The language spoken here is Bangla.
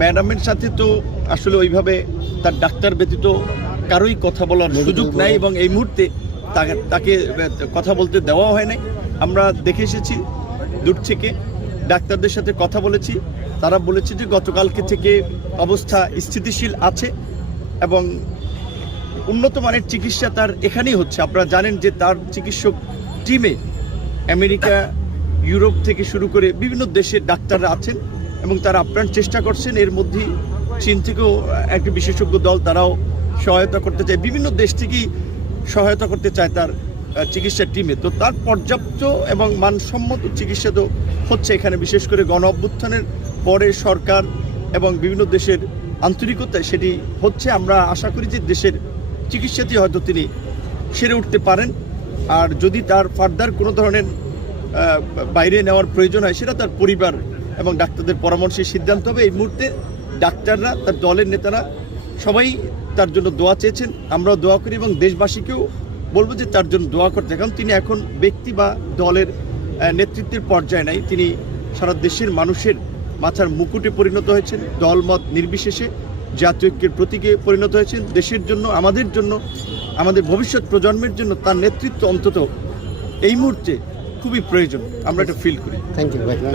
ম্যাডামের সাথে তো আসলে ওইভাবে তার ডাক্তার ব্যতীত কারোই কথা বলার সুযোগ নাই এবং এই মুহূর্তে তাকে কথা বলতে দেওয়া হয় নাই। আমরা দেখে এসেছি দূর থেকে, ডাক্তারদের সাথে কথা বলেছি, তারা বলেছে যে গতকালকে থেকে অবস্থা স্থিতিশীল আছে এবং উন্নত মানের চিকিৎসা তার এখানেই হচ্ছে। আপনারা জানেন যে তার চিকিৎসক টিমে আমেরিকা, ইউরোপ থেকে শুরু করে বিভিন্ন দেশের ডাক্তাররা আছেন এবং তারা আপ্রাণ চেষ্টা করছেন। এর মধ্যে চীন থেকেও একটি বিশেষজ্ঞ দল, তারাও সহায়তা করতে চায়, বিভিন্ন দেশ থেকেই সহায়তা করতে চায় তার চিকিৎসা টিমে। তো তার পর্যাপ্ত এবং মানসম্মত চিকিৎসা তো হচ্ছে এখানে, বিশেষ করে গণ অভ্যুত্থানের পরে সরকার এবং বিভিন্ন দেশের আন্তরিকতায় সেটি হচ্ছে। আমরা আশা করি যে দেশের চিকিৎসাতেই হয়তো তিনি সেরে উঠতে পারেন। আর যদি তার ফার্দার কোনো ধরনের বাইরে নেওয়ার প্রয়োজন হয়, সেটা তার পরিবার এবং ডাক্তারদের পরামর্শে সিদ্ধান্ত হবে। এই মুহূর্তে ডাক্তাররা, তার দলের নেতারা সবাই তার জন্য দোয়া চেয়েছেন, আমরাও দোয়া করি এবং দেশবাসীকেও বলবো যে তার জন্য দোয়া করতে। কারণ তিনি এখন ব্যক্তি বা দলের নেতৃত্বের পর্যায়ে নাই, তিনি সারা দেশের মানুষের মাথার মুকুটে পরিণত হয়েছেন, দলমত নির্বিশেষে জাতীয় ঐক্যের প্রতীকে পরিণত হয়েছেন। দেশের জন্য, আমাদের জন্য, আমাদের ভবিষ্যৎ প্রজন্মের জন্য তার নেতৃত্ব অন্তত এই মুহূর্তে খুবই প্রয়োজন, আমরা এটা ফিল করি। থ্যাংক ইউ ভাই।